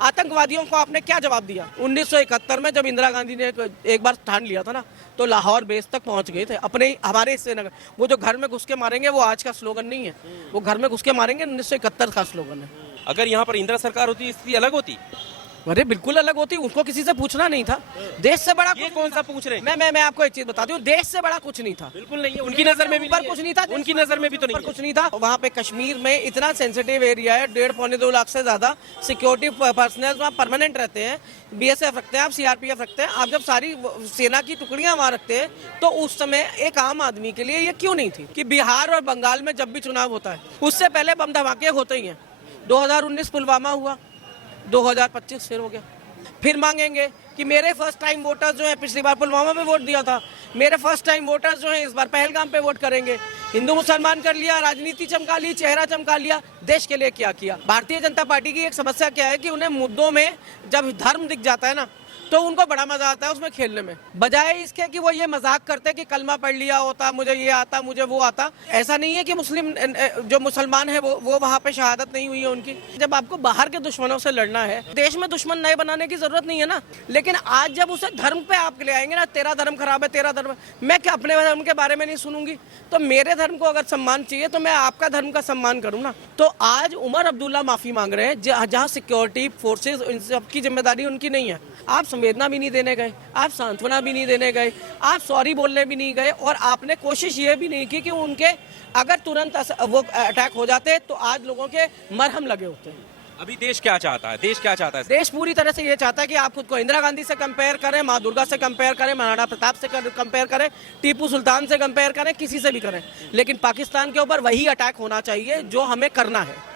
आतंकवादियों को आपने क्या जवाब दिया? 1971 में जब इंदिरा गांधी ने एक बार ठान लिया था ना, तो लाहौर बेस तक पहुंच गए थे अपने हमारे श्रीनगर। वो जो घर में घुस के मारेंगे वो आज का स्लोगन नहीं है, वो घर में घुस के मारेंगे 1971 का स्लोगन है। अगर यहाँ पर इंदिरा सरकार होती स्थिति अलग होती? अरे बिल्कुल अलग होती, उनको किसी से पूछना नहीं था। देश से बड़ा ये कौन सा पूछ रहे हैं? मैं आपको एक चीज बता दूं, देश से बड़ा कुछ नहीं था। बिल्कुल नहीं है, उनकी नजर में भी ऊपर कुछ नहीं था, उनकी नजर में भी तो नहीं कुछ नहीं था। वहाँ पे कश्मीर में इतना सेंसिटिव एरिया है, 1.5-2 लाख से ज्यादा सिक्योरिटी पर्सनल वहाँ परमानेंट रहते हैं। BSF रखते हैं आप, CRPF रखते हैं आप। जब सारी सेना की टुकड़ियां वहाँ रखते हैं तो उस समय एक आम आदमी के लिए ये क्यों नहीं थी कि बिहार और बंगाल में जब भी चुनाव होता है उससे पहले बम धमाके होते ही हैं। 2019 पुलवामा हुआ, 2025 फिर हो गया। फिर मांगेंगे कि मेरे फर्स्ट टाइम वोटर्स जो है, पिछली बार पुलवामा में वोट दिया था, मेरे फर्स्ट टाइम वोटर्स जो है इस बार पहलगाम पे वोट करेंगे। हिंदू मुसलमान कर लिया, राजनीति चमका ली, चेहरा चमका लिया, देश के लिए क्या किया? भारतीय जनता पार्टी की एक समस्या क्या है कि उन्हें मुद्दों में जब धर्म दिख जाता है ना तो उनको बड़ा मजा आता है उसमें खेलने में, बजाय इसके कि वो ये मजाक करते कि कलमा पढ़ लिया होता, मुझे ये आता, मुझे वो आता। ऐसा नहीं है कि मुस्लिम जो मुसलमान है वो वहाँ पे शहादत नहीं हुई है उनकी। जब आपको बाहर के दुश्मनों से लड़ना है, देश में दुश्मन नए बनाने की जरूरत नहीं है ना। लेकिन आज जब उसे धर्म पे आप ले आएंगे ना, तेरा धर्म खराब है, तेरा धर्म, मैं क्या अपने धर्म के बारे में नहीं सुनूंगी? तो मेरे धर्म को अगर सम्मान चाहिए तो मैं आपका धर्म का सम्मान करूँ ना। तो आज उमर अब्दुल्ला माफी मांग रहे हैं जहाँ सिक्योरिटी फोर्सेज इन सबकी जिम्मेदारी उनकी नहीं है। आप संवेदना भी नहीं देने गए, आप सांत्वना भी नहीं देने गए, आप सॉरी बोलने भी नहीं गए, और आपने कोशिश ये भी नहीं की कि उनके अगर तुरंत वो अटैक हो जाते तो आज लोगों के मरहम लगे होते हैं। अभी देश क्या चाहता है? देश क्या चाहता है? देश पूरी तरह से ये चाहता है कि आप खुद को इंदिरा गांधी से कंपेयर करें, माँ दुर्गा से कंपेयर करें, महाराणा प्रताप से कंपेयर करें, टीपू सुल्तान से कंपेयर करें, किसी से भी करें, लेकिन पाकिस्तान के ऊपर वही अटैक होना चाहिए जो हमें करना है।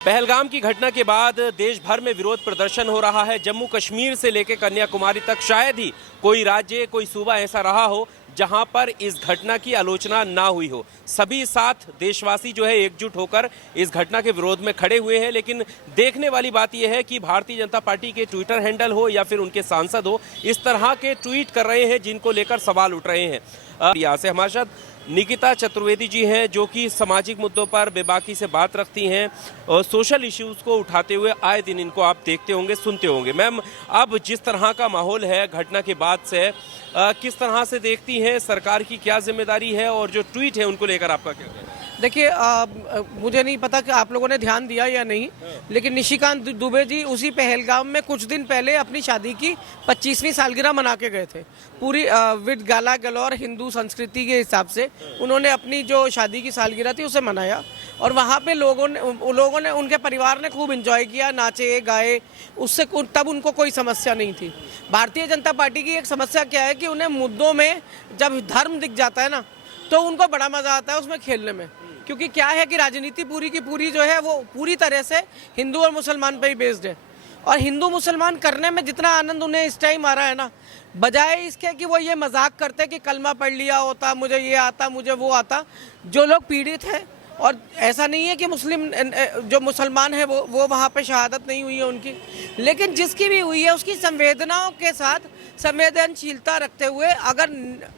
पहलगाम की घटना के बाद देश भर में विरोध प्रदर्शन हो रहा है। जम्मू कश्मीर से लेकर कन्याकुमारी तक शायद ही कोई राज्य, कोई सूबा ऐसा रहा हो जहां पर इस घटना की आलोचना ना हुई हो। सभी साथ देशवासी जो है एकजुट होकर इस घटना के विरोध में खड़े हुए हैं। लेकिन देखने वाली बात यह है कि भारतीय जनता पार्टी के ट्विटर हैंडल हो या फिर उनके सांसद हो, इस तरह के ट्वीट कर रहे हैं जिनको लेकर सवाल उठ रहे हैं। यहाँ से हमारे साथ निकिता चतुर्वेदी जी हैं जो कि सामाजिक मुद्दों पर बेबाकी से बात रखती हैं और सोशल इश्यूज को उठाते हुए आए दिन इनको आप देखते होंगे, सुनते होंगे। मैम, अब जिस तरह का माहौल है घटना के बाद से, किस तरह से देखती हैं, सरकार की क्या जिम्मेदारी है और जो ट्वीट है उनको लेकर आपका क्या कहना है? देखिए, मुझे नहीं पता कि आप लोगों ने ध्यान दिया या नहीं, लेकिन निशिकांत दुबे जी उसी पहलगाम में कुछ दिन पहले अपनी शादी की 25वीं सालगिरह मना के गए थे। पूरी विद गाला गलौर हिंदू संस्कृति के हिसाब से उन्होंने अपनी जो शादी की सालगिरह थी उसे मनाया, और वहाँ पे लोगों ने उनके परिवार ने खूब एंजॉय किया, नाचे गाए, उससे तब उनको कोई समस्या नहीं थी। भारतीय जनता पार्टी की एक समस्या क्या है कि उन्हें मुद्दों में जब धर्म दिख जाता है ना तो उनको बड़ा मजा आता है उसमें खेलने में, क्योंकि क्या है कि राजनीति पूरी की पूरी जो है वो पूरी तरह से हिंदू और मुसलमान पे ही बेस्ड है। और हिंदू मुसलमान करने में जितना आनंद उन्हें इस टाइम आ रहा है ना, बजाय इसके कि वो ये मजाक करते कि कलमा पढ़ लिया होता, मुझे ये आता, मुझे वो आता। जो लोग पीड़ित हैं, और ऐसा नहीं है कि मुस्लिम जो मुसलमान है वो वहाँ पे शहादत नहीं हुई है उनकी, लेकिन जिसकी भी हुई है उसकी संवेदनाओं के साथ संवेदनशीलता रखते हुए, अगर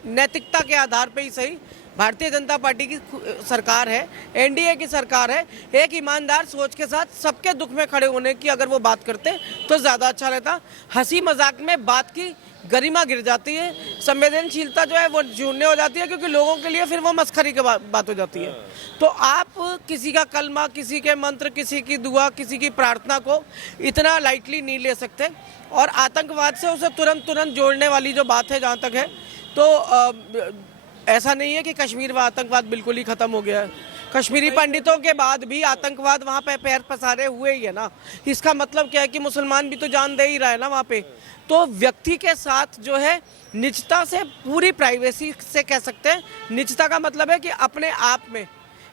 नैतिकता के आधार पर ही सही, भारतीय जनता पार्टी की सरकार है, NDA की सरकार है, एक ईमानदार सोच के साथ सबके दुख में खड़े होने की अगर वो बात करते तो ज़्यादा अच्छा रहता। हंसी मजाक में बात की गरिमा गिर जाती है, संवेदनशीलता जो है वो शून्य हो जाती है, क्योंकि लोगों के लिए फिर वो मस्खरी की बात हो जाती है। तो आप किसी का कलमा, किसी के मंत्र, किसी की दुआ, किसी की प्रार्थना को इतना लाइटली नहीं ले सकते। और आतंकवाद से उसे तुरंत जोड़ने वाली जो बात है, जहाँ तक है तो ऐसा नहीं है कि कश्मीर में आतंकवाद बिल्कुल ही खत्म हो गया है। कश्मीरी पंडितों के बाद भी आतंकवाद वहाँ पे पैर पसारे हुए ही है ना। इसका मतलब क्या है कि मुसलमान भी तो जान दे ही रहा है ना वहाँ पे। तो व्यक्ति के साथ जो है निजता से, पूरी प्राइवेसी से कह सकते हैं, निजता का मतलब है कि अपने आप में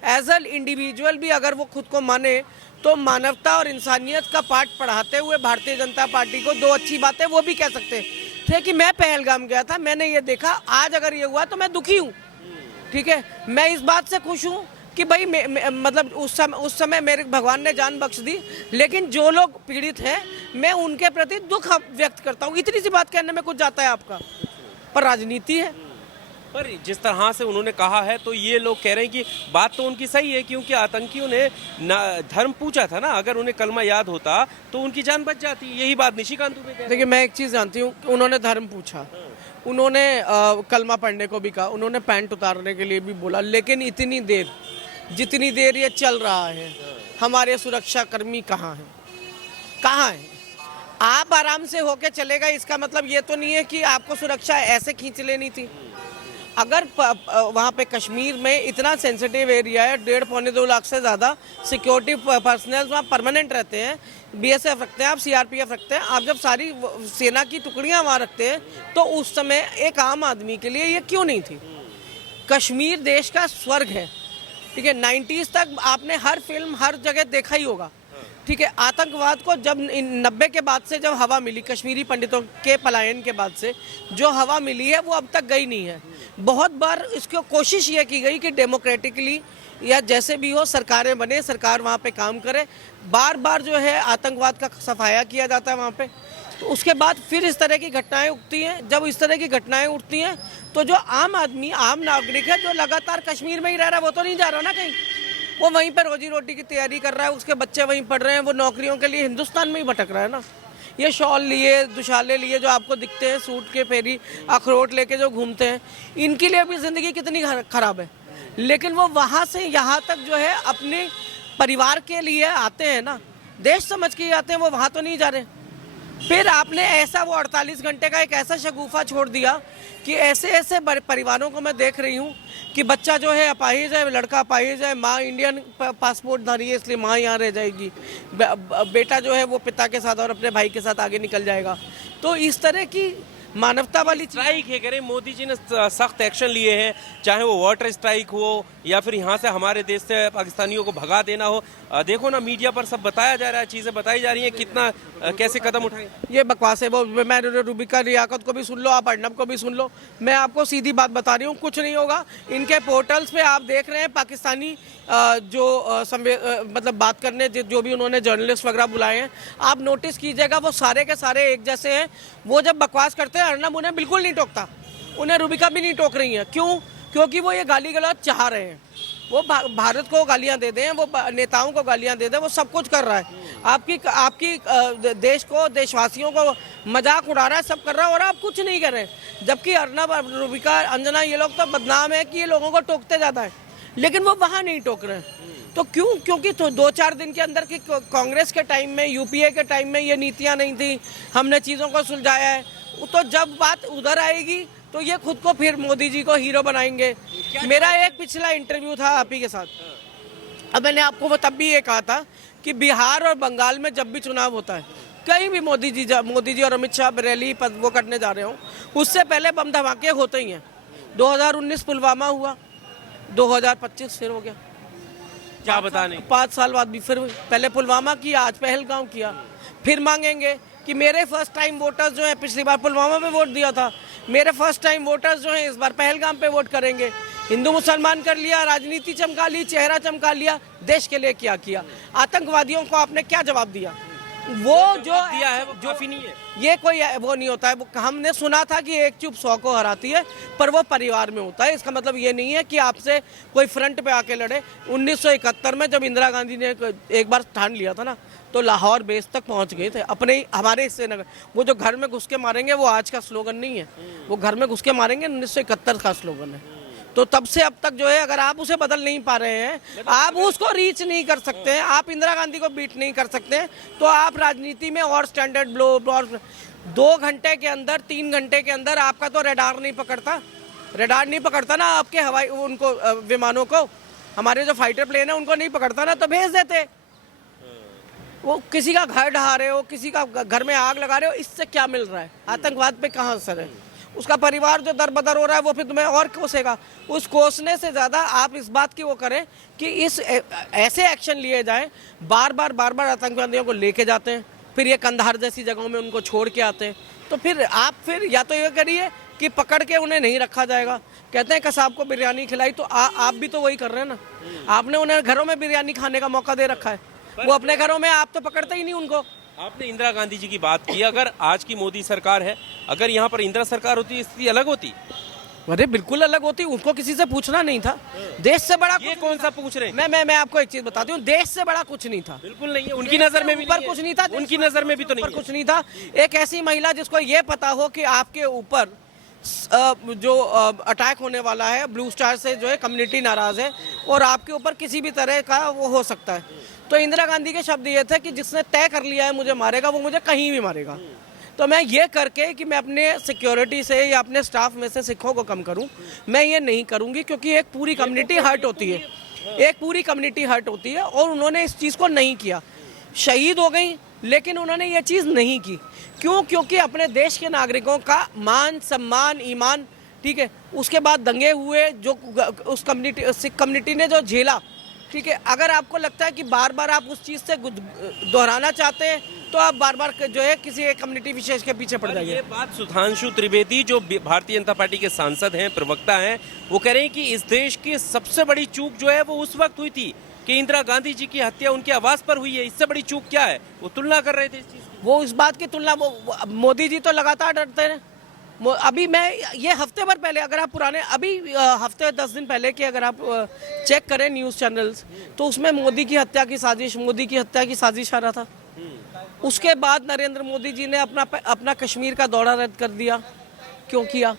एज एन इंडिविजुअल भी अगर वो खुद को माने तो मानवता और इंसानियत का पाठ पढ़ाते हुए भारतीय जनता पार्टी को दो अच्छी बातें वो भी कह सकते थे कि मैं पहलगाम गया था, मैंने ये देखा, आज अगर ये हुआ तो मैं दुखी हूँ, ठीक है, मैं इस बात से खुश हूँ कि भाई मतलब उस समय मेरे भगवान ने जान बख्श दी, लेकिन जो लोग पीड़ित हैं मैं उनके प्रति दुख व्यक्त करता हूँ। इतनी सी बात कहने में कुछ जाता है आपका, पर राजनीति है, पर जिस तरह से उन्होंने कहा है तो ये लोग कह रहे हैं कि बात तो उनकी सही है, क्योंकि आतंकियों ने धर्म पूछा था ना, अगर उन्हें कलमा याद होता तो उनकी जान बच जाती। यही बात निशिकांत दुबे कह रहे हैं। देखिए, मैं एक चीज़ जानती हूँ, उन्होंने धर्म पूछा, उन्होंने कलमा पढ़ने को भी कहा, उन्होंने पैंट उतारने के लिए भी बोला, लेकिन इतनी देर जितनी देर ये चल रहा है, हमारे सुरक्षाकर्मी कहाँ हैं? कहाँ हैं? आप आराम से होके चलेगा, इसका मतलब ये तो नहीं है कि आपको सुरक्षा ऐसे खींच लेनी थी। अगर वहाँ पे कश्मीर में इतना सेंसिटिव एरिया है, 1.5-2 लाख से ज़्यादा सिक्योरिटी पर्सनल वहाँ परमानेंट रहते हैं, बीएसएफ रखते हैं, आप सीआरपीएफ रखते हैं, आप जब सारी सेना की टुकड़ियाँ वहाँ रखते हैं, तो उस समय एक आम आदमी के लिए ये क्यों नहीं थी? कश्मीर देश का स्वर्ग है, ठीक है। 90s तक आपने हर फिल्म हर जगह देखा ही होगा, ठीक है। आतंकवाद को जब 90 के बाद से जब हवा मिली, कश्मीरी पंडितों के पलायन के बाद से जो हवा मिली है वो अब तक गई नहीं है। बहुत बार इसको कोशिश ये की गई कि डेमोक्रेटिकली या जैसे भी हो सरकारें बने, सरकार वहाँ पे काम करे, बार बार जो है आतंकवाद का सफाया किया जाता है वहाँ पे। तो उसके बाद फिर इस तरह की घटनाएं उठती हैं। जब इस तरह की घटनाएं उठती हैं तो जो आम आदमी, आम नागरिक है, जो लगातार कश्मीर में ही रह रहा है, वो तो नहीं जा रहा ना कहीं, वो वहीं पर रोजी रोटी की तैयारी कर रहा है, उसके बच्चे वहीं पढ़ रहे हैं, वो नौकरियों के लिए हिंदुस्तान में ही भटक रहा है ना। ये शॉल लिए, दुशाले लिए जो आपको दिखते हैं, सूट के फेरी अखरोट लेके जो घूमते हैं, इनके लिए भी ज़िंदगी कितनी खराब है। लेकिन वो वहाँ से यहाँ तक जो है अपने परिवार के लिए आते हैं ना, देश समझ के आते हैं, वो वहाँ तो नहीं जा रहे। फिर आपने ऐसा वो 48 घंटे का एक ऐसा शगुफा छोड़ दिया कि ऐसे ऐसे परिवारों को मैं देख रही हूँ कि बच्चा जो है अपाहिज है, लड़का अपाहिज है, माँ इंडियन पासपोर्ट धारी है इसलिए माँ यहाँ रह जाएगी, बेटा जो है वो पिता के साथ और अपने भाई के साथ आगे निकल जाएगा। तो इस तरह की मानवता वाली स्ट्राइक है, कह रहे मोदी जी ने सख्त एक्शन लिए हैं, चाहे वो वाटर स्ट्राइक हो या फिर यहाँ से हमारे देश से पाकिस्तानियों को भगा देना हो। देखो ना, मीडिया पर सब बताया जा रहा है, चीजें बताई जा रही हैं, कितना कैसे कदम उठाए। ये बकवास है। वो मैं रूबिका रियाकत को भी सुन लो, आप अर्नब को भी सुन लो, मैं आपको सीधी बात बता रही हूँ, कुछ नहीं होगा। इनके पोर्टल्स पे आप देख रहे हैं पाकिस्तानी मतलब बात करने जो भी उन्होंने जर्नलिस्ट वगैरह बुलाए हैं, आप नोटिस कीजिएगा वो सारे के सारे एक जैसे हैं। वो जब बकवास करते हैं अर्नब उन्हें बिल्कुल नहीं टोकता, उन्हें रूबिका भी नहीं टोक रही है। क्यों? क्योंकि वो ये गाली गलौज चाह रहे हैं, वो भारत को गालियां दे दें, वो नेताओं को गालियां दे दें, वो सब कुछ कर रहा है। आपकी देश को, देशवासियों को मजाक उड़ा रहा है, सब कर रहा है, और आप कुछ नहीं कर रहे। जबकि अर्नब, रूबिका, अंजना, ये लोग तो बदनाम है कि ये लोगों को टोकते ज़्यादा है, लेकिन वो वहाँ नहीं टोक रहे हैं। तो क्यों? क्योंकि तो 2-4 दिन के अंदर की कांग्रेस के टाइम में, यूपीए के टाइम में ये नीतियाँ नहीं थी, हमने चीज़ों को सुलझाया है। तो जब बात उधर आएगी तो ये खुद को फिर मोदी जी को हीरो बनाएंगे। मेरा एक पिछला इंटरव्यू था आप ही के साथ, अब मैंने आपको वो तब भी ये कहा था कि बिहार और बंगाल में जब भी चुनाव होता है, कहीं भी मोदी जी और अमित शाह रैली वो करने जा रहे हो, उससे पहले बम धमाके होते ही हैं। 2019 पुलवामा हुआ, 2025 फिर हो गया, क्या बताने, 5 साल बाद भी फिर पहले पुलवामा किया, आज पहलगांव किया। फिर मांगेंगे कि मेरे फर्स्ट टाइम वोटर्स जो हैं, पिछली बार पुलवामा में वोट दिया था, मेरे फर्स्ट टाइम वोटर्स जो हैं इस बार पहलगाम पे वोट करेंगे। हिंदू मुसलमान कर लिया, राजनीति चमका ली, चेहरा चमका लिया, देश के लिए क्या किया? आतंकवादियों को आपने क्या जवाब दिया? वो जो दिया है वो काफी नहीं है। ये कोई वो नहीं होता है। हमने सुना था कि एक चुप 100 को हराती है, पर वो परिवार में होता है। इसका मतलब ये नहीं है कि आपसे कोई फ्रंट पे आके लड़े। 1971 में जब इंदिरा गांधी ने एक बार ठान लिया था ना, तो लाहौर बेस तक पहुंच गए थे अपने हमारे हिस्से नगर। वो जो घर में घुस के मारेंगे वो आज का स्लोगन नहीं है, वो घर में घुस के मारेंगे 1971 का स्लोगन है। तो तब से अब तक जो है, अगर आप उसे बदल नहीं पा रहे हैं, आप उसको रीच नहीं कर सकते हैं, आप इंदिरा गांधी को बीट नहीं कर सकते हैं, तो आप राजनीति में और स्टैंडर्ड ब्लो और 2 घंटे के अंदर, 3 घंटे के अंदर आपका तो रेडार नहीं पकड़ता ना आपके हवाई उनको विमानों को, हमारे जो फाइटर प्लेन है उनको नहीं पकड़ता ना, तो भेज देते। वो किसी का घर ढहा रहे हो, किसी का घर में आग लगा रहे हो, इससे क्या मिल रहा है? आतंकवाद पे कहाँ असर है? उसका परिवार जो दर बदर हो रहा है वो फिर तुम्हें और कोसेगा। उस कोसने से ज़्यादा आप इस बात की वो करें कि इस ऐसे एक्शन लिए जाएं। बार बार आतंकवादियों को लेके जाते हैं, फिर ये कंधार जैसी जगहों में उनको छोड़ के आते हैं। तो फिर आप या तो ये करिए कि पकड़ के उन्हें नहीं रखा जाएगा। कहते हैं कसाब को बिरयानी खिलाई, तो आप भी तो वही कर रहे हैं ना। आपने उन्हें घरों में बिरयानी खाने का मौका दे रखा है, वो अपने घरों में, आप तो पकड़ते ही नहीं उनको। आपने इंदिरा गांधी जी की बात की, अगर आज की मोदी सरकार है, अगर यहाँ पर इंदिरा सरकार होती स्थिति अलग होती? अरे बिल्कुल अलग होती, उनको किसी से पूछना नहीं था। देश से बड़ा ये कौन सा पूछ रहे हैं? मैं आपको एक चीज बताती हूँ, देश से बड़ा कुछ नहीं था। बिल्कुल नहीं है, उनकी नजर में भी ऊपर नहीं कुछ है। नहीं था, उनकी नजर में भी तो नहीं ऊपर है। कुछ नहीं था। एक ऐसी महिला जिसको ये पता हो कि आपके ऊपर जो अटैक होने वाला है ब्लू स्टार से, जो है कम्युनिटी नाराज है और आपके ऊपर किसी भी तरह का वो हो सकता है, तो इंदिरा गांधी के शब्द ये थे कि जिसने तय कर लिया है मुझे मारेगा वो मुझे कहीं भी मारेगा। तो मैं ये करके कि मैं अपने सिक्योरिटी से या अपने स्टाफ में से सिखों को कम करूं, मैं ये नहीं करूंगी, क्योंकि एक पूरी कम्युनिटी हर्ट होती है, एक पूरी कम्युनिटी हर्ट होती है और उन्होंने इस चीज़ को नहीं किया। शहीद हो गई लेकिन उन्होंने ये चीज़ नहीं की। क्यों? क्योंकि अपने देश के नागरिकों का मान सम्मान ईमान, ठीक है, उसके बाद दंगे हुए जो उस कम्युनिटी सिख कम्युनिटी ने जो झेला, ठीक है, अगर आपको लगता है कि बार बार आप उस चीज़ से दोहराना चाहते हैं तो आप बार बार जो है किसी एक कम्युनिटी विशेष के पीछे पड़ जाइए। ये बात सुधांशु त्रिवेदी जो भारतीय जनता पार्टी के सांसद हैं, प्रवक्ता हैं, वो कह रहे हैं कि इस देश की सबसे बड़ी चूक जो है वो उस वक्त हुई थी कि इंदिरा गांधी जी की हत्या उनके आवास पर हुई है। इससे बड़ी चूक क्या है? वो तुलना कर रहे थे इस चीज की। वो इस बात की तुलना, वो मोदी जी तो लगातार डरते हैं। अभी मैं ये हफ्ते भर पहले, अगर आप पुराने अभी हफ्ते 10 दिन पहले के अगर आप चेक करें न्यूज़ चैनल्स, तो उसमें मोदी की हत्या की साजिश, मोदी की हत्या की साजिश आ रहा था। उसके बाद नरेंद्र मोदी जी ने अपना कश्मीर का दौरा रद्द कर दिया। क्यों किया?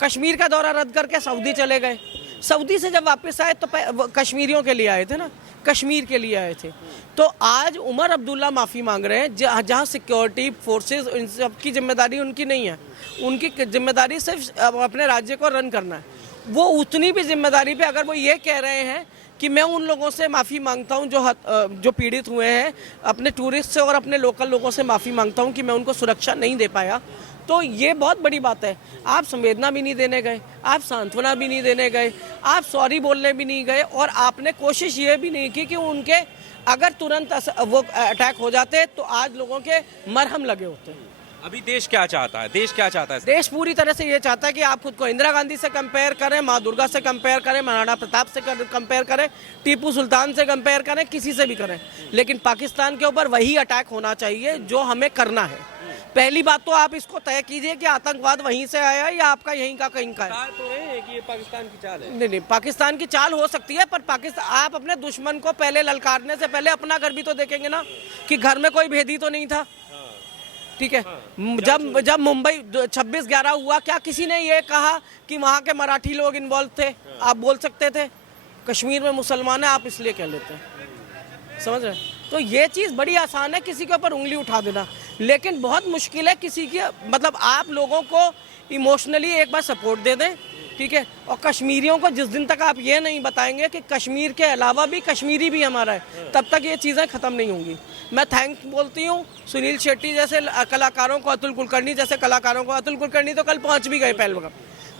कश्मीर का दौरा रद्द करके सऊदी चले गए। सऊदी से जब वापस आए तो कश्मीरियों के लिए आए थे ना, कश्मीर के लिए आए थे। तो आज उमर अब्दुल्ला माफ़ी मांग रहे हैं, जहाँ सिक्योरिटी फोर्सेस इन सब की जिम्मेदारी उनकी नहीं है, उनकी जिम्मेदारी सिर्फ अपने राज्य को रन करना है। वो उतनी भी जिम्मेदारी पे अगर वो ये कह रहे हैं कि मैं उन लोगों से माफ़ी मांगता हूं जो पीड़ित हुए हैं, अपने टूरिस्ट से और अपने लोकल लोगों से माफ़ी मांगता हूं कि मैं उनको सुरक्षा नहीं दे पाया, तो ये बहुत बड़ी बात है। आप संवेदना भी नहीं देने गए, आप सांत्वना भी नहीं देने गए, आप सॉरी बोलने भी नहीं गए, और आपने कोशिश ये भी नहीं की कि उनके अगर तुरंत वो अटैक हो जाते तो आज लोगों के मरहम लगे होते। अभी देश क्या चाहता है? देश क्या चाहता है? देश पूरी तरह से ये चाहता है कि आप खुद को इंदिरा गांधी से कंपेयर करें, माँ दुर्गा से कंपेयर करें, महाराणा प्रताप से कंपेयर करें, टीपू सुल्तान से कंपेयर करें, किसी से भी करें, लेकिन पाकिस्तान के ऊपर वही अटैक होना चाहिए जो हमें करना है। पहली बात तो आप इसको तय कीजिए कि आतंकवाद वहीं से आया है या आपका यहीं का कहीं का है। तो है कि ये पाकिस्तान की चाल है। नहीं, पाकिस्तान की चाल हो सकती है, पर पाकिस्तान, आप अपने दुश्मन को पहले ललकारने से पहले अपना घर भी तो देखेंगे ना, कि घर में कोई भेदी तो नहीं था। ठीक है, जब मुंबई 26/11 हुआ, क्या किसी ने ये कहा कि वहाँ के मराठी लोग इन्वॉल्व थे? आप बोल सकते थे। कश्मीर में मुसलमान है, आप इसलिए कह लेते हैं। समझ रहे? तो ये चीज़ बड़ी आसान है किसी के ऊपर उंगली उठा देना, लेकिन बहुत मुश्किल है किसी की, मतलब आप लोगों को इमोशनली एक बार सपोर्ट दे दें, ठीक है, और कश्मीरियों को जिस दिन तक आप ये नहीं बताएंगे कि कश्मीर के अलावा भी कश्मीरी भी हमारा है, तब तक ये चीज़ें ख़त्म नहीं होंगी। मैं थैंक बोलती हूँ सुनील शेट्टी जैसे कलाकारों को, अतुल कुलकर्णी जैसे कलाकारों को। अतुल कुलकर्णी तो कल पहुँच भी गए पहलगाम,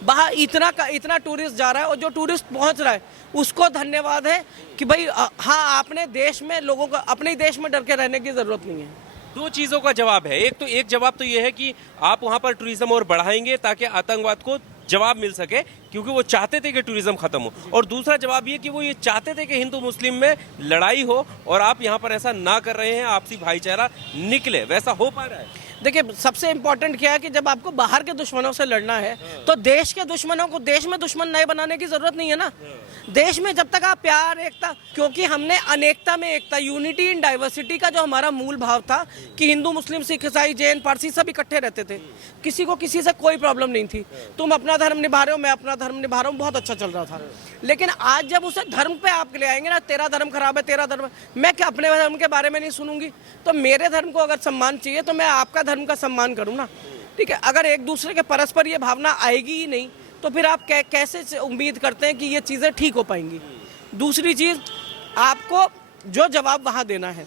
बाहर इतना टूरिस्ट जा रहा है, और जो टूरिस्ट पहुंच रहा है उसको धन्यवाद है कि भाई हाँ, आपने देश में लोगों को, अपने देश में डर के रहने की ज़रूरत नहीं है। दो चीजों का जवाब है। एक जवाब तो ये है कि आप वहां पर टूरिज्म और बढ़ाएंगे ताकि आतंकवाद को जवाब मिल सके, क्योंकि वो चाहते थे कि टूरिज्म खत्म हो, और दूसरा जवाब ये कि वो ये चाहते थे कि हिंदू मुस्लिम में लड़ाई हो, और आप यहाँ पर ऐसा ना कर रहे हैं, आपसी भाईचारा निकले। वैसा हो पा रहा है? देखिए, सबसे इम्पोर्टेंट क्या है कि जब आपको बाहर के दुश्मनों से लड़ना है तो देश के दुश्मनों को देश में दुश्मन नए बनाने की जरूरत नहीं है ना। देश में जब तक आप प्यार, एकता, क्योंकि हमने अनेकता में एकता, यूनिटी इन डाइवर्सिटी का जो हमारा मूल भाव था कि हिंदू मुस्लिम सिख ईसाई जैन पारसी सब इकट्ठे रहते थे, किसी को किसी से कोई प्रॉब्लम नहीं थी। तुम अपना धर्म निभा रहे हो, मैं अपना धर्म निभा रहा हूँ, बहुत अच्छा चल रहा था। लेकिन आज जब उसे धर्म पे आप ले आएंगे ना, तेरा धर्म खराब है, तेरा धर्म, मैं क्या अपने धर्म के बारे में नहीं सुनूंगी? तो मेरे धर्म को अगर सम्मान चाहिए तो मैं आपका धर्म का सम्मान करूँ ना, ठीक है। अगर एक दूसरे के परस्पर ये भावना आएगी ही नहीं तो फिर आप कैसे उम्मीद करते हैं कि ये चीज़ें ठीक हो पाएंगी? दूसरी चीज़, आपको जो जवाब वहाँ देना है,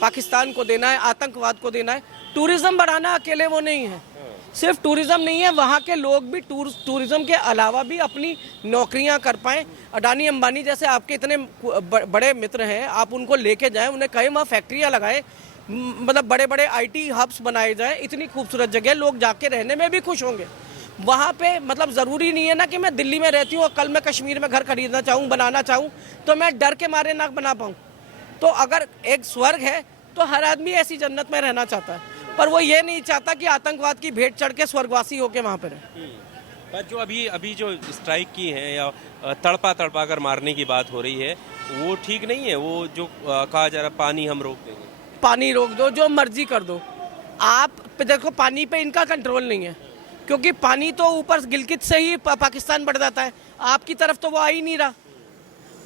पाकिस्तान को देना है, आतंकवाद को देना है। टूरिज्म बढ़ाना अकेले वो नहीं है, सिर्फ टूरिज्म नहीं है, वहाँ के लोग भी टूरिज्म के अलावा भी अपनी नौकरियाँ कर पाएँ। अडानी अंबानी जैसे आपके इतने बड़े मित्र हैं, आप उनको लेके जाएं, उन्हें कहीं वहाँ फैक्ट्रियाँ लगाएं, मतलब बड़े बड़े IT हब्स बनाए जाएं, इतनी खूबसूरत जगह, लोग जाके रहने में भी खुश होंगे वहाँ पे। मतलब ज़रूरी नहीं है ना कि मैं दिल्ली में रहती हूँ और कल मैं कश्मीर में घर खरीदना चाहूँ, बनाना चाहूँ, तो मैं डर के मारे ना बना पाऊँ। तो अगर एक स्वर्ग है तो हर आदमी ऐसी जन्नत में रहना चाहता है, पर वो ये नहीं चाहता कि आतंकवाद की भेंट चढ़ के स्वर्गवासी होके वहाँ पर रहे। पर जो अभी अभी जो स्ट्राइक की है या तड़पा तड़पा कर मारने की बात हो रही है, वो ठीक नहीं है। वो जो कहा जा रहा पानी हम रोक देंगे, पानी रोक दो, जो मर्जी कर दो आप। देखो पानी पे इनका कंट्रोल नहीं है, क्योंकि पानी तो ऊपर गिलगित से ही पाकिस्तान बढ़ जाता है, आपकी तरफ तो वो आ ही नहीं रहा।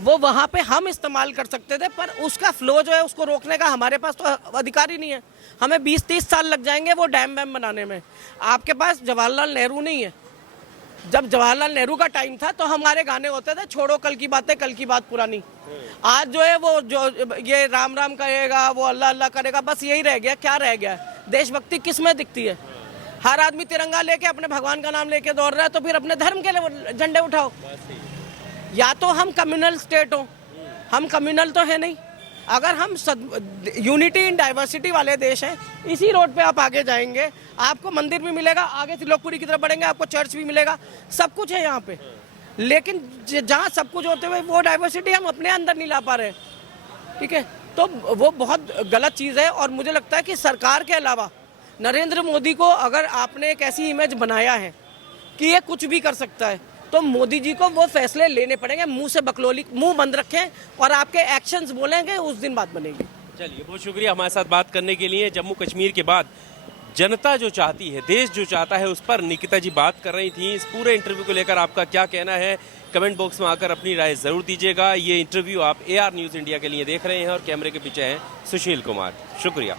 वो वहाँ पे हम इस्तेमाल कर सकते थे, पर उसका फ्लो जो है उसको रोकने का हमारे पास तो अधिकार ही नहीं है। हमें 20-30 साल लग जाएंगे वो डैम वैम बनाने में। आपके पास जवाहरलाल नेहरू नहीं है। जब जवाहरलाल नेहरू का टाइम था तो हमारे गाने होते थे, छोड़ो कल की बातें, कल की बात पुरानी। आज जो है वो जो ये राम राम कहेगा, वो अल्लाह अल्लाह करेगा, बस यही रह गया। क्या रह गया? देशभक्ति किस में दिखती है? हर आदमी तिरंगा लेके अपने भगवान का नाम लेके दौड़ रहा है, तो फिर अपने धर्म के झंडे उठाओ। या तो हम कम्युनल स्टेट हो, हम कम्युनल तो है नहीं। अगर हम यूनिटी इन डाइवर्सिटी वाले देश हैं, इसी रोड पे आप आगे जाएंगे, आपको मंदिर भी मिलेगा, आगे से लोकपुरी की तरफ बढ़ेंगे आपको चर्च भी मिलेगा, सब कुछ है यहाँ पे। लेकिन जहाँ सब कुछ होते हुए वो डाइवर्सिटी हम अपने अंदर नहीं ला पा रहे, ठीक है? तो वो बहुत गलत चीज़ है। और मुझे लगता है कि सरकार के अलावा नरेंद्र मोदी को अगर आपने एक ऐसी इमेज बनाया है कि ये कुछ भी कर सकता है, तो मोदी जी को वो फैसले लेने पड़ेंगे। मुंह से बकलोली, मुंह बंद रखें और आपके एक्शंस बोलेंगे, उस दिन बात बनेगी। चलिए, बहुत शुक्रिया हमारे साथ बात करने के लिए। जम्मू कश्मीर के बाद जनता जो चाहती है, देश जो चाहता है, उस पर निकिता जी बात कर रही थी। इस पूरे इंटरव्यू को लेकर आपका क्या कहना है, कमेंट बॉक्स में आकर अपनी राय जरूर दीजिएगा। ये इंटरव्यू आप AR न्यूज़ इंडिया के लिए देख रहे हैं और कैमरे के पीछे हैं सुशील कुमार। शुक्रिया।